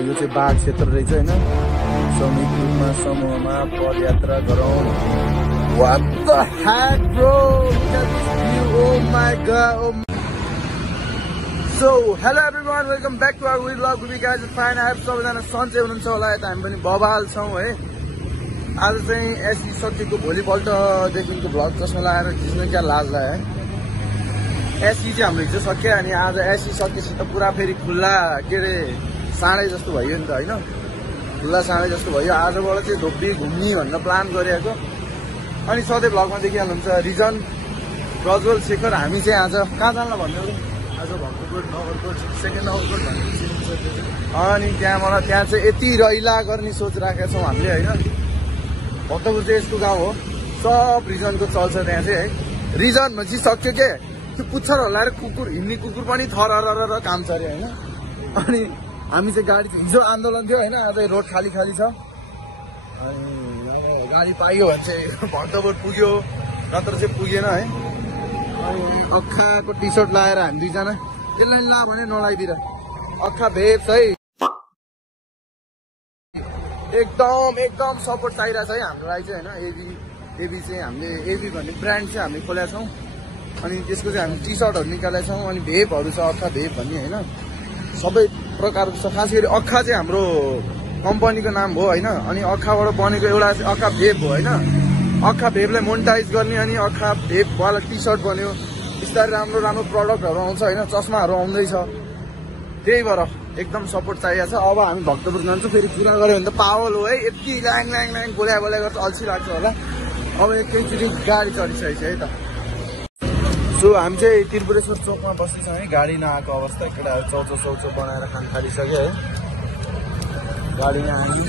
यो चाहिँ बाघ क्षेत्र रहेछ होइन समितिमा समूहमा पदयात्रा गरौँ What the heck bro look at this view oh my god So hello everyone welcome back to our vlog with you guys fine I have सबैजना सन्चै हुनुहुन्छ होला यता हामी पनि बबाल छौँ है आज चाहिँ एससी सकेको भोलिपल्टदेखिको भ्लग चस्मा लगाएर खिच्न क्या लाज लाग्यो है एससी चाहिँ हाम्रो हिजो सक्यो अनि आज एससी सकेपछि त पुरा फेरि खुल्ला के अरे साँडै जस्तो भयो नि त होइन खुल्ला साँडै जस्तो भयो आजबाट चाहिँ धोबी घुम्ने भनेर प्लान गरेको अनि सधैँ भ्लगमा देखिहाल्नुहुन्छ रिजन प्रज्वल शेखर हामी चाहिँ आज कहाँ जानला भन्नु आज भक्तपुर नगरकोट सेकेन्ड नगरकोट भन्ने अनि त्यहाँ चाहिँ यति रैला गर्ने सोच राखेका छौँ हामीले होइन भक्तपुर चाहिँ यस्तो गाउँ हो सब रिजनको चल्छ त्यहाँ चाहिँ है रिजन भनेपछि सक्यो के त्यो पुच्छर हल्लाएर कुकुर हिँड्ने कुकुर पनि थर काम छ अरे होइन अनि हामी चाहिँ गाडी हिजो आन्दोलन थियो होइन आज रोड खाली छ अनि गाडी पाइयो भने चाहिँ भक्तपुर पुग्यो नत्र चाहिँ पुगेन है अनि अक्खाको टी सर्ट लगाएर हामी दुईजना त्यसलाई ला भने नलाइदिएर अक्खा भेप्स है एकदम सपोर्ट चाहिरहेको छ है हाम्रो लागि चाहिँ होइन एबी चाहिँ हामीले एबी भन्ने ब्रान्ड चाहिँ हामीले खोलेका छौँ अनि त्यसको चाहिँ हामी टी सर्टहरू निकालेका छौँ अनि भेपहरू छ अक्खा भेप भन्ने होइन सबै प्रकारको छ खास गरी अक्खा चाहिँ हाम्रो कम्पनीको नाम हो होइन अनि अक्खाबाट बनेको एउटा अक्खा भेप हो होइन अक्खा भेपलाई मोनिटाइज गर्ने अनि अक्खा भेपवाला टी सर्ट बन्यो बिस्तारै राम्रो प्रडक्टहरू आउँछ होइन चस्माहरू आउँदैछ त्यही भएर एकदम सपोर्ट चाहिएको छ अब हामी भक्तपुर जान्छौँ फेरि कुरा गऱ्यो भने त पावल हो है यति ल्याङ बोल्या गर्छ अल्छी लाग्छ होला अब एकैचोटि गाडी चढिसकेको छ है त सो हामी चाहिँ त्रिपुरेश्वर चोकमा बस्दैछौँ है गाडी नआएको अवस्था केटाहरू चौचो बनाएर खान थालिसक्यो है गाडी नआयो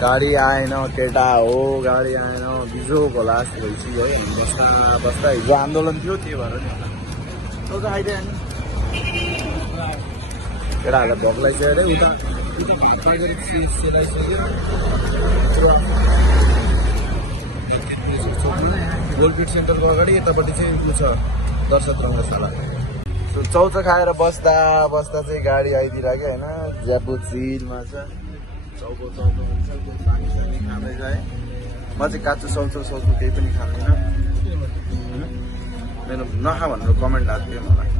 गाडी आएन केटा हो गाडी आएन बिजोको लास्ट भइसक्यो है बस्दा हिजो आन्दोलन थियो त्यही भएर नि होला आइदियो केटाहरूलाई भोक लगाइसक्यो अरे उता गोलपिट सेन्टरको अगाडि यतापट्टि चाहिँ उ छ दर्शक रङ्गशाला सो चौचो खाएर बस्दा चाहिँ गाडी आइदिइरहेको होइन ज्यापु चिलमा छ चौको हुन्छ त्यो पानी खाँदैछ है म चाहिँ काँचो सौचो केही पनि खाँदैन मेरो नखा भनेर कमेन्ट आएको थियो मलाई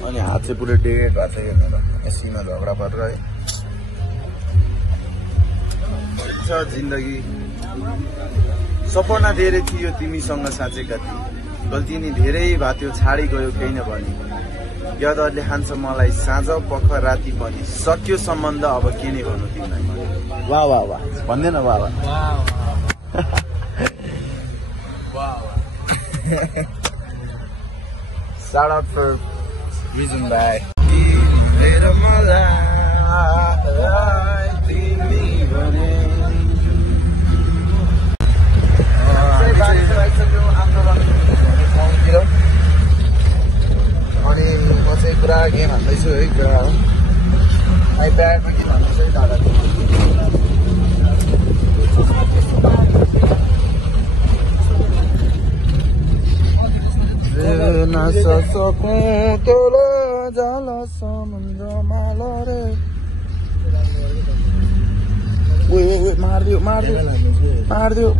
अनि हात चाहिँ पुरै डेट भएको छ हेर्नु एसीमा झगडा परेर है छ जिन्दगी सपना धेरै थियो तिमीसँग साँचेका थिए गल्ती नि धेरै भएको थियो छाडी गयो केही नभनी यादहरूले खान्छ मलाई साँझ पख राति पनि सक्यो सम्बन्ध अब के नै गर्नु तिमीलाई वाह भन्दैन वाह Shout out for Reason Bag. अनि म चाहिँ पुरा गेम हान्दैछु है आइप्याडमा गेम हान्दैछु है दादा नसकौँ तल जल समुद्रमा रे मारिदियो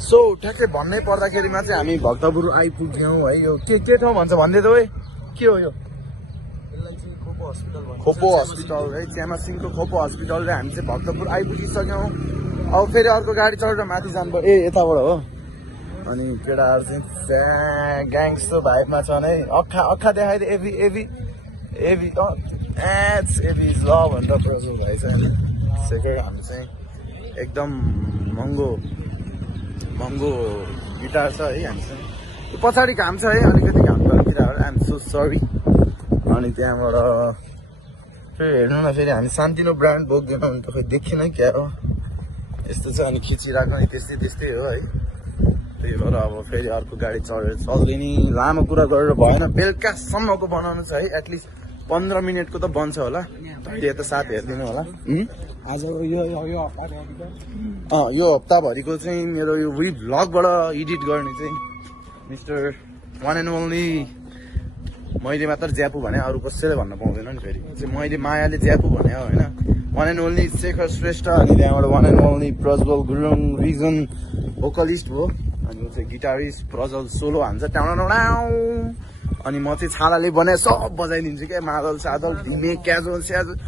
सो ठ्याक्कै भन्नै पर्दाखेरिमा चाहिँ हामी भक्तपुर आइपुग्यौँ है यो के ठाउँ भन्छ भन्दै त है के हो यो खोपो हस्पिटल है च्यामासिङको खोपो हस्पिटल र हामी चाहिँ भक्तपुर आइपुगिसक्यौँ अब फेरि अर्को गाडी चढेर माथि जानु पर्यो यताबाट हो अनि केटाहरू चाहिँ ग्याङ्गस्टर भाइबमा छन् है अक्खा देखाइदियो एभी एभी इज लभ भनेर प्रज्वल भाइ चाहिँ सेकेन्ड हामी चाहिँ एकदम महँगो गिटार छ है हामी चाहिँ पछाडि घाम छ है अलिकति घाम गल्किरहेको आइएम सो सरी। अनि त्यहाँबाट फेरि हेर्नु न फेरि हामी सान्तिनो ब्रान्ड बोक्दैनौँ भने त खै देखिन क्या हो यस्तो छ। अनि खिचिराख्नु त्यस्तै त्यस्तै हो है। त्यही भएर अब फेरि अर्को गाडी चढेर चल्दैन। लामो कुरा गरेर भएन बेलुकासम्मको बनाउनु छ है एटलिस्ट 15 मिनटको त बन्छ होला। त्यो त साथ हेरिदिनु होला। आज यो हप्ताभरिको चाहिँ मेरो यो भ्लगबाट एडिट गर्ने चाहिँ मिस्टर वान एन्ड ओन्ली मैले मात्र ज्यापु भने अरू कसैले भन्न पाउँदैन नि। फेरि चाहिँ मैले मायाले ज्यापु भने हो होइन। One and only Shekhar Shrestha अनि त्यहाँबाट one and only Prajwal Gurung region vocalist हो। अनि ऊ चाहिँ गिटारिस्ट प्रज्वल सोलो हान्छ टाउँ। अनि म चाहिँ छालाले बनाए सब बजाइदिन्छु क्या मादल सादल धिमे क्याजुअल स्याजुअल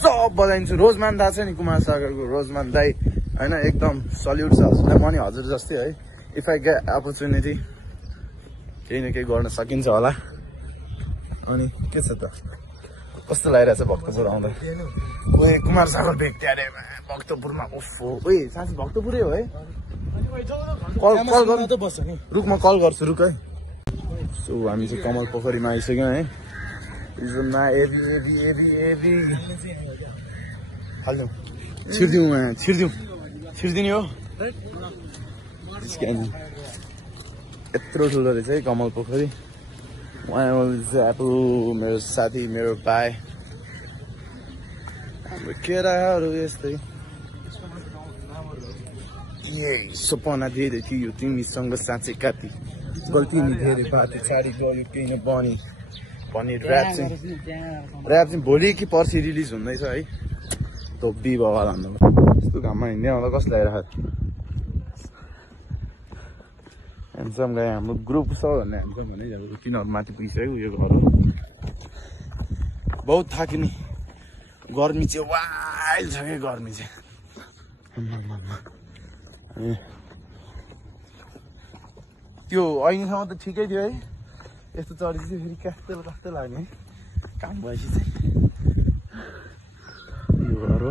सब बजाइदिन्छु। रोजमान दा छ नि कुमार सागरको रोजमान दाई होइन एकदम सल्युट छ हजुरलाई। म नि हजुर जस्तै है इफ आई गेट अपर्च्युनिटी केही न केही गर्न सकिन्छ होला। अनि के छ त कस्तो लागिरहेछ भक्तपुर आउँदा? ओए कुमार सागर भेट्यो अरे भक्तपुरमा ओफो। ओए साँच्ची भक्तपुरै हो है? कल गर्नु त बस्छ नि रुक म कल गर्छु रुक है। सो हामी चाहिँ कमल पोखरीमा आइसक्यौँ है। रिजनमा एभी एभी एभी एभी हाल्नु छिर्दिने हो यत्रो ठुलो रहेछ है कमल पोखरी। मेरो साथी मेरो भाइ हाम्रो केराहरू यस्तै सपना धेरै थियो तिमीसँग साँच्चै काटी गल्ती नि धेरै बाटो छाडी गयो केही नबनी भन्ने ऱ्याप चाहिँ भोलि कि पर्सि रिलिज हुँदैछ है। धोबी बाबा भन्नु यस्तो घाममा हिँड्ने होला कस्तो लागिरहेको ह्यान्डसम गाई हाम्रो ग्रुप छ भन्ने ह्यान्डसम भने तिनीहरू माथि पुगिसक्यो यो घर बहुत थाकिने गर्मी चाहिँ वाइल्ड छ क्या गर्मी चाहिँ। त्यो अहिलेसम्म त ठिकै थियो है। यस्तो चढी चाहिँ फेरि कस्तो कस्तो लाग्ने काम भएपछि चाहिँ यो घर हो।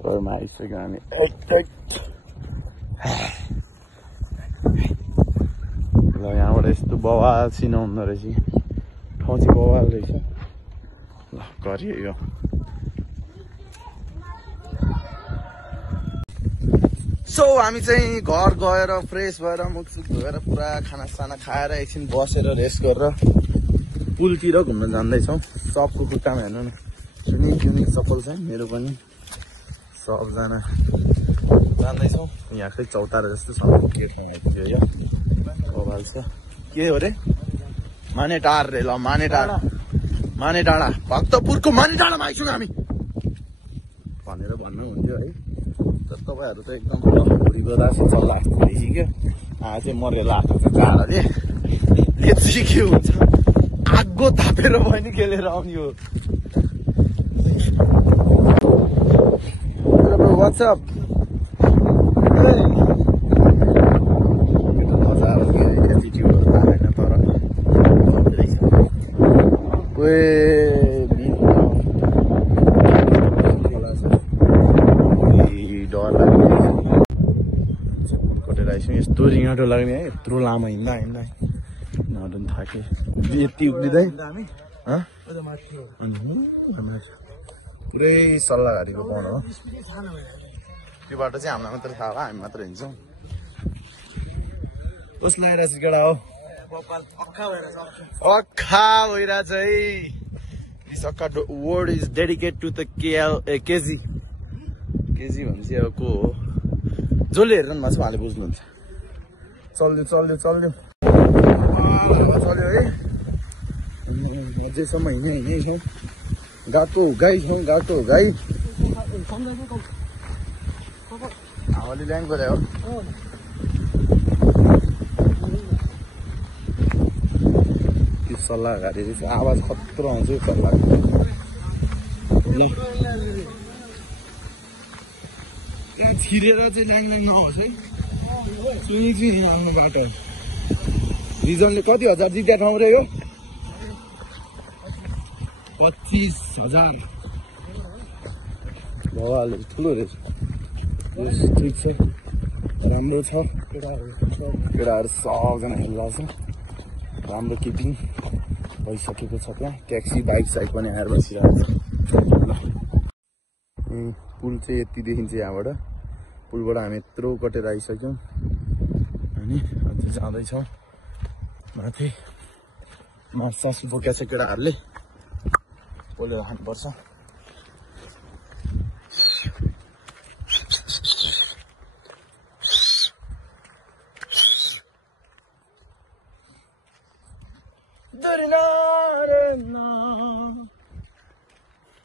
घरमा आइसक्यो हामी ल यहाँबाट यस्तो बवाल सिनाउँदो रहेछ ठाउँ चाहिँ बवाल रहेछ। ल गरियो यो सो हामी चाहिँ घर गएर फ्रेस भएर मुखसुख धोएर पुरा खानासाना खाएर एकछिन बसेर रेस्ट गरेर पुलतिर घुम्न जाँदैछौँ। सबको खुट्टामा हेर्नु न युनिक चप्पल छ मेरो पनि सबजना जाँदैछौँ। यहाँ खै चौतारा जस्तो छ गेटमा आइपुग्यो यो बवाल छ के हो रे माने टार रे। ल माने डाँडा भक्तपुरको माने डाँडामा आइसक्यौँ हामी भनेर भन्नुहुन्थ्यो है। तर तपाईँहरू त एकदम भुँडीको राशि चल्ला रहेछ क्या। आज चाहिँ मरेर आएको छ काँडाले लेप्सी के हुन्छ आगो थापेर पनि खेलेर आउने हो। वाट्सएप यस्तो रिङ्गाटो लाग्ने है यत्रो लामो हिँड्दा नडन थाके यति उक्लिँदै पुरै सल्लाहरीको बनाउनु हो। त्यो बाटो चाहिँ हामीलाई मात्रै थाहा हो हामी मात्र हिँड्छौँ। कस्तो लागिरहेछ केटा हो अक्खा भइरहेछ है। दिस अक्खा word is dedicate to the KG भनेपछि अब को हो जसले हेरिरहनु भएको छ उहाँले बुझ्नुहुन्छ। चल्यो चल्यो है अझैसम्म हिँडै छौँ। गएको गाई हावाले ल्याङ गरे हो। त्यो सल्लाह घारी आवाज खत्रो आउँछ सल्लाह छिरेर चाहिँ ल्याङ नहोस् है। सुनि राम्रो बाटो रिजनले कति हजार दिँदा ठाउँ रे यो 25,000 भवाल ठुलो रहेछ। ठिक छ राम्रो छ केटाहरू सबजना हेरिरहेको छ राम्रो किपिङ भइसकेको छ त्यहाँ ट्याक्सी बाइक साइक पनि आएर बसिरहेको छ पुल चाहिँ यति देखिन्छ यहाँबाट पुलबाट हामी यत्रो कटेर आइसक्यौँ अनि अझै जाँदैछौँ माथि मासु बोकेको छ केटाहरूले पोलेर खानुपर्छ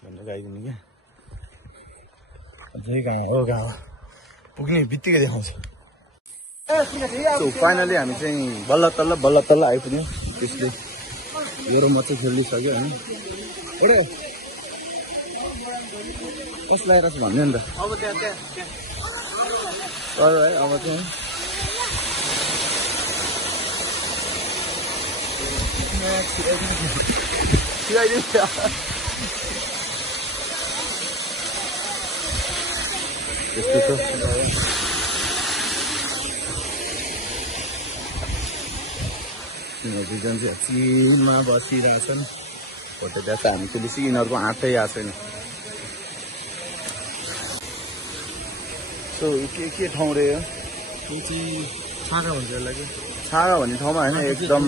भनेर गाइदिनु क्या अझै गाउँ हो गाउँ पुग्ने बित्तिकै देखाउँछ फाइनली हामी चाहिँ बल्ल तल्ल आइपुग्यौँ त्यसले मेरो म चाहिँ खेलिसक्यो होइन कसलाई आएर भन्यो नि त अब है अब चाहिँ त्यस्तो छ दुईजना चाहिँ चिनमा बसिरहेछन् फोटो त्यहाँ हामी चाहिँ बेसी यिनीहरूको आँटै आएको छैन के ठाउँ रे छागा भन्छ यसलाई छागा भन्ने ठाउँमा होइन एकदम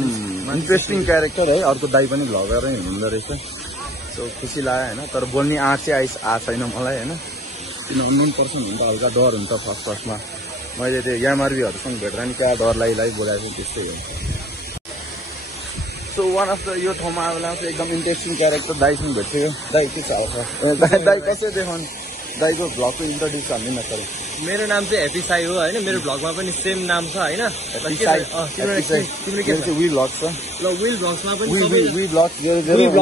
इन्ट्रेस्टिङ क्यारेक्टर है अर्को दाई पनि भ्लगरै हुनुहुँदो रहेछ सो खुसी लाग्यो होइन तर बोल्ने आँट चाहिँ आएको छैन मलाई होइन किन अननोन पर्सन हुन्छ हल्का डर हुन्छ फर्स्टमा मैले त्यो यामार्वीहरूसँग भेटेर नि क्या डर लागि बोलाएको छु त्यस्तै हो सो वान अफ द यो ठाउँमा आएको बेला चाहिँ एकदम इन्ट्रेस्टिङ क्यारेक्टर दाईसँग भेट्थ्यो दाई के छ दाई कसरी देखाउनु दाईको भ्लगको इन्ट्रोड्युस हाल्नु न सर मेरो नाम चाहिँ ह्याप्पी साई हो होइन मेरो भ्लगमा पनि सेम नाम छ होइन वी भ्लग छ ल विल भ्लग्समा पनि वी भ्लग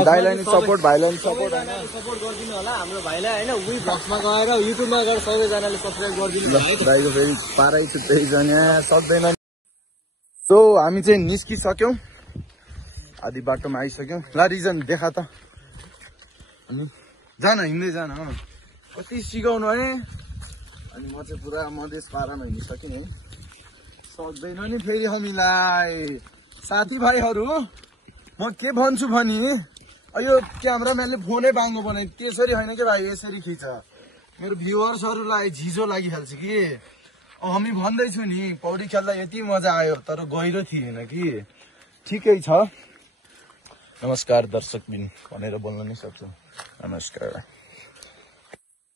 दाईलाई नि सपोर्ट भाइलाई सपोर्ट सपोर्ट गरिदिनु होला हाम्रो भाइलाई होइन वी भ्लग्समा गएर युट्युबमा गएर सबैजनाले सब्सक्राइब गरिदिनु दाईको फेरि पारै छुट्टै छ यहाँ सक्दैन सो हामी चाहिँ निस्किसक्यौँ आधी बाटोमा आइसक्यौँ ल रिजन देखा त अनि जान हिँड्दै जान कति सिकाउनु है अनि म चाहिँ पुरा मधेस पारामा हिँडिसकेँ है सक्दैन नि फेरि हामीलाई साथीभाइहरू म के भन्छु भने यो क्यामेराम्यानले फोनै बाङ्गो बनाइ त्यसरी होइन कि भाइ यसरी खिच मेरो भ्युवर्सहरूलाई झिजो लागिहाल्छ कि हामी भन्दैछु नि पौडी खेल्दा यति मजा आयो तर गहिरो थिएन कि ठिकै छ नमस्कार दर्शकबिन भनेर बोल्न नै सक्छु नमस्कार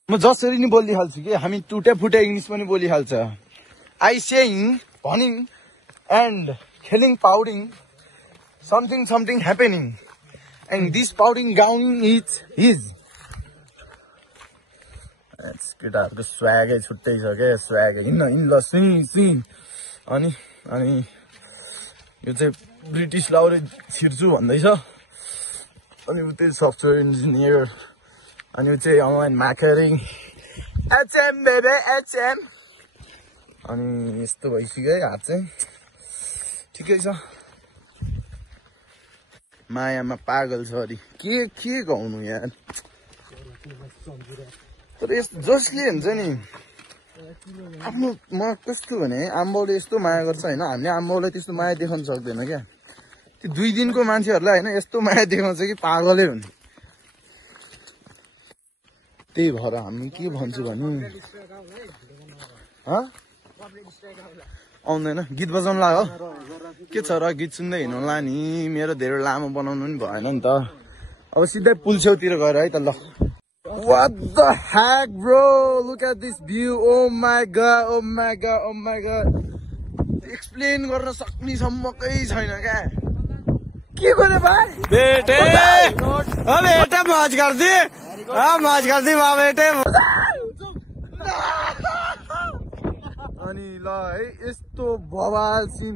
म जसरी नि बोलिहाल्छु कि हामी टुटे फुटे इङ्ग्लिस पनि बोलिहाल्छ आई सेइङ भनिङ एन्ड खेलिङ पाउडिङ समथिङ ह्यापेनिङ एन्ड दिस पाउडिङ गाउनिङ इज हिज केटाहरूको स्वागै छुट्टै छ क्या स्वाग हिँड्न ल सिन अनि यो चाहिँ ब्रिटिस लाउरे छिर्छु भन्दैछ अनि उतै सफ्टवेयर इन्जिनियर अनि ऊ चाहिँ अनलाइन मार्केटिङ एचएम बेबे एचएम अनि यस्तो भइसक्यो है हात चाहिँ ठिकै छ मायामा पागल छ अरे के गाउनु यार तर यस्तो जसले हुन्छ नि आफ्नो म कस्तो भने आम्बाउले यस्तो माया गर्छ होइन हामीले आम्बाउलाई त्यस्तो माया देखाउन सक्दैन क्या त्यो 2 दिनको मान्छेहरूलाई होइन यस्तो माया देखाउँछ कि पागलै हुन् त्यही भएर हामी के भन्छु भने आउँदैन गीत बजाउनु लाग्यो के छ र गीत सुन्दै हिँड्नुला नि मेरो धेरै लामो बनाउनु पनि भएन नि त अब सिधै पुल छेउतिर गएर है त ल What the heck bro, look at this view, oh my god explain गर्न सक्ने सम्मकै छैन क्या के गर्ने भाइ बेटे बेटा मौज गर्दी बा बेटे अनि ल है यस्तो बवाल सिन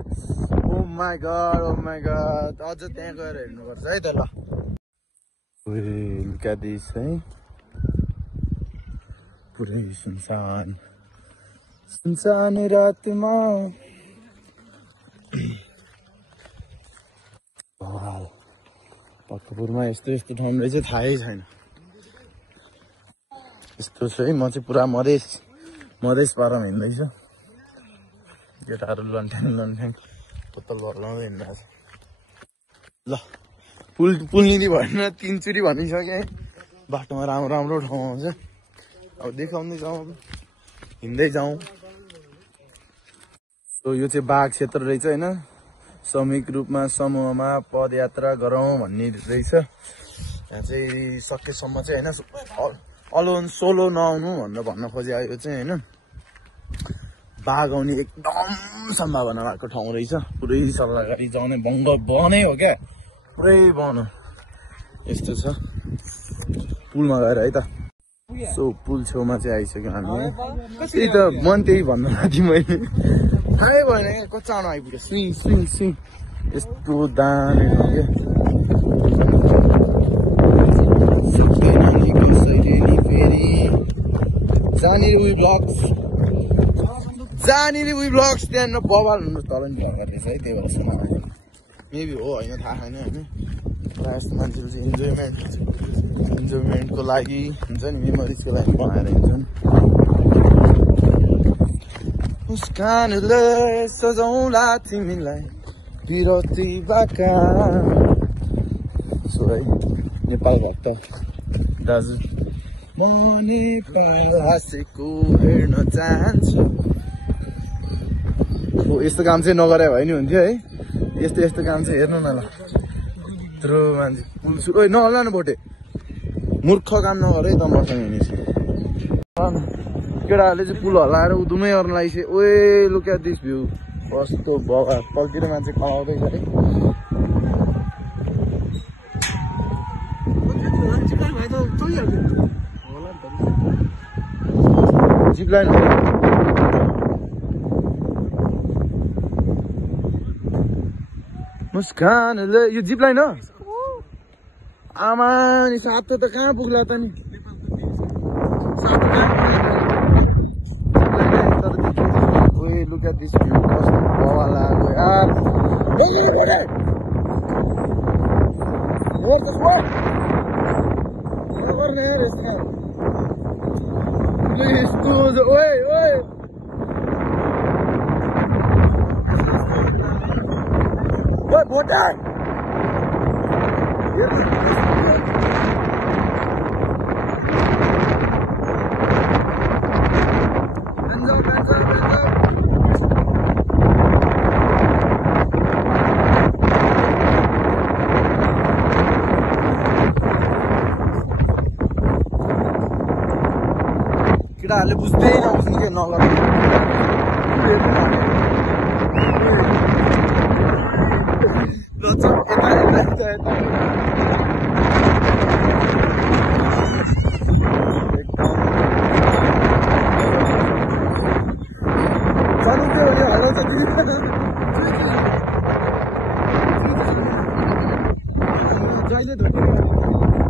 ओ माई गॉड अझ त्यहाँ गएर हेर्नुपर्छ है त ल look at this है पुरै सुनसान रातमा पक्कपुरमा यस्तो ठाउँ रहेछ थाहै छैन यस्तो छ है म चाहिँ पुरा मधेस पारामा हिँड्दैछु केटाहरू लन्ठ्याङ बोतल भर्लाउँदै हिँड्दा छ ल पुल निधि भएन 3 चोटि भनिसकेँ बाटोमा राम्रो ठाउँ आउँछ अब देखाउँदै जाउँ हिँड्दै जाउँ यो चाहिँ बाघ क्षेत्र रहेछ होइन सामूहिक रूपमा समूहमा पदयात्रा गरौँ भन्ने रहेछ यहाँ चाहिँ सकेसम्म चाहिँ होइन अलोन सोलो नआउनु भनेर भन्न खोजे यो चाहिँ होइन बाघ आउने एकदम सम्भावना भएको ठाउँ रहेछ पुरै सल्लाहकारी जाउने बनै हो क्या पुरै बन यस्तो छ पुलमा गएर है त सो पुल छेउमा चाहिँ आइसक्यो हामी त्यही त मन त्यही भन्नु लाग्यो मैले थाहै भएन क्या कच्चा आउनु आइपुग्यो स्विङ यस्तो दामी क्या जहाँनिर उयो ब्लग्स त्यहाँनिर बवाल हुनु तल नि भर्खर रहेछ है त्यही भएर सुनाउ मेबी हो होइन थाहा छैन होइन प्रायः जस्तो मान्छेहरू चाहिँ इन्जोयमेन्टको लागि हुन्छ नि मेमोरिजको लागि बनाएर हिँड्छन् मुस्कानले सजाउँला तिमीलाई बिरती बाका सो है नेपाल भक्त दाजु म नेपाल हाँसेको हेर्न चाहन्छु यस्तो काम चाहिँ नगरे भए नि हुन्थ्यो है यस्तो काम चाहिँ हेर्नु न ल यत्रो मान्छे पुल्छु ओइ नहल्ला न भोटे मूर्ख काम नगरे त मसँग हिँडेछ केटाहरूले चाहिँ पुल हल्लाएर उधुमै गर्न लागिसक्यो ओए लुक एट दिस भ्यू कस्तो बगा पल्तिर मान्छे कलाउँदैछ है जिपलाइन मुस्कानले यो जिपलाइन हो आमा नि सातो त कहाँ पुग्ला त नि लुक एट दिस भ्यू कस्तो बवाल लाग्यो यार केटाहरूले बुझ्दै नबुझ्ने के नगर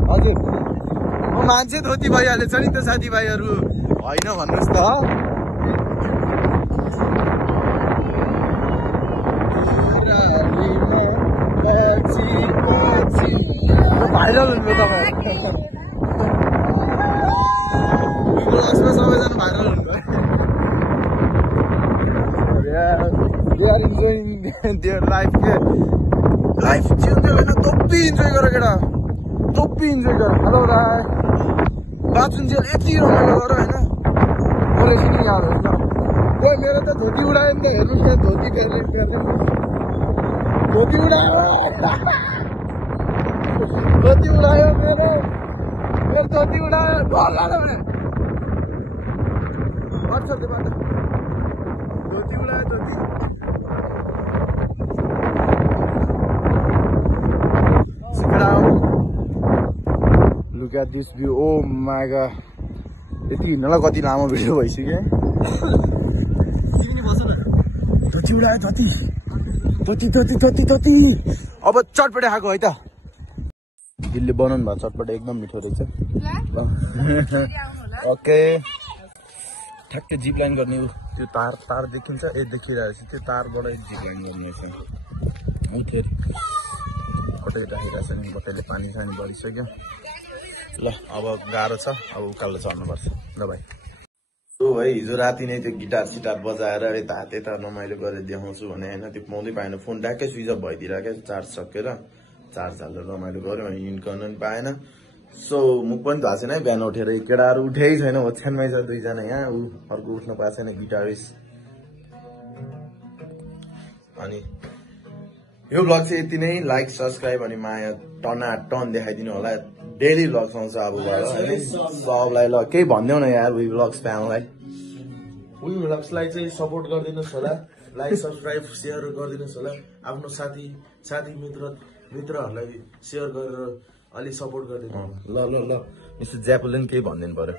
हजुर म मान्छे धोती भइहालेछ नि त साथीभाइहरू होइन भन्नुहोस् त भाइरल हुनुभयो तपाईँ सबैजना भाइरल हुनुभयो लाइफ जिउँदै होइन तोप्पी इन्जोय गर केटा तोप्पी इन्जोय गर हेलो राई बाचुन्जेल यति रमाइलो गर होइन मलाई पनि याद होइन कोही मेरो त धोती उडायो नि त हेर्नुहोस् न धोती फेर्ने धोती उडायो मेरो धोती उडायो डर लाग्यो भने पर्छ त्यो बाटो धोती उडायो धोती Look at this view. Oh my god. यति हिँड्नलाई कति लामो भिडियो भइसक्यो धोती उडायो धोती अब चटपटे खाएको है त दिलले बनाउनु भएको चटपटे एकदम मिठो रहेछ ओके ठ्याक्कै जिप लाइन गर्ने त्यो तार देखिन्छ ए देखिरहेको छ त्यो तारबाट जिप लाइन गर्ने छ हो फेरि कतै राखेको छ नि कतैले पानी सानी बढिसक्यो ल अब गाह्रो छ अब उकालो चढ्नुपर्छ ल भाइ सो है हिजो राति नै त्यो गिटार सिटार बजाएर यता त्यता रमाइलो गरेर देखाउँछु भने होइन त्यो पाउँदै पाएन फोन ट्याक्कै स्विच अफ भइदिएर क्या चार्ज सकेर चार्ज हालेर रमाइलो गऱ्यो हिँड गर्न पनि पाएन सो मुख पनि भएको छैन है बिहान उठेर केटाहरू उठेकै छैन ओछ्यानमै छ दुईजना यहाँ ऊ अर्को उठ्न पाएको छैन गिटारिस्ट अनि यो ब्लग चाहिँ यति नै लाइक सब्सक्राइब अनि माया टना टन देखाइदिनु होला डेली ब्लग्स आउँछ अबबाट होइन सबलाई ल केही भनिदेऊ न यार वी ब्लग्स फ्यानलाई वी ब्लग्सलाई चाहिँ सपोर्ट गरिदिनुहोस् होला लाइक सब्सक्राइब सेयर गरिदिनुहोस् होला आफ्नो साथी मित्रहरूलाई सेयर गरेर अलिक सपोर्ट गरिदिनु ल ल ल मिस्टर ज्यापुले पनि केही भनिदिनु पर्यो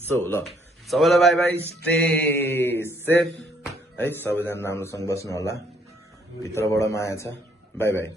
सो ल सबैलाई बाई बाई स्टे सेफ है सबैजना राम्रोसँग बस्नु होला भित्रबाट माया छ बाई बाई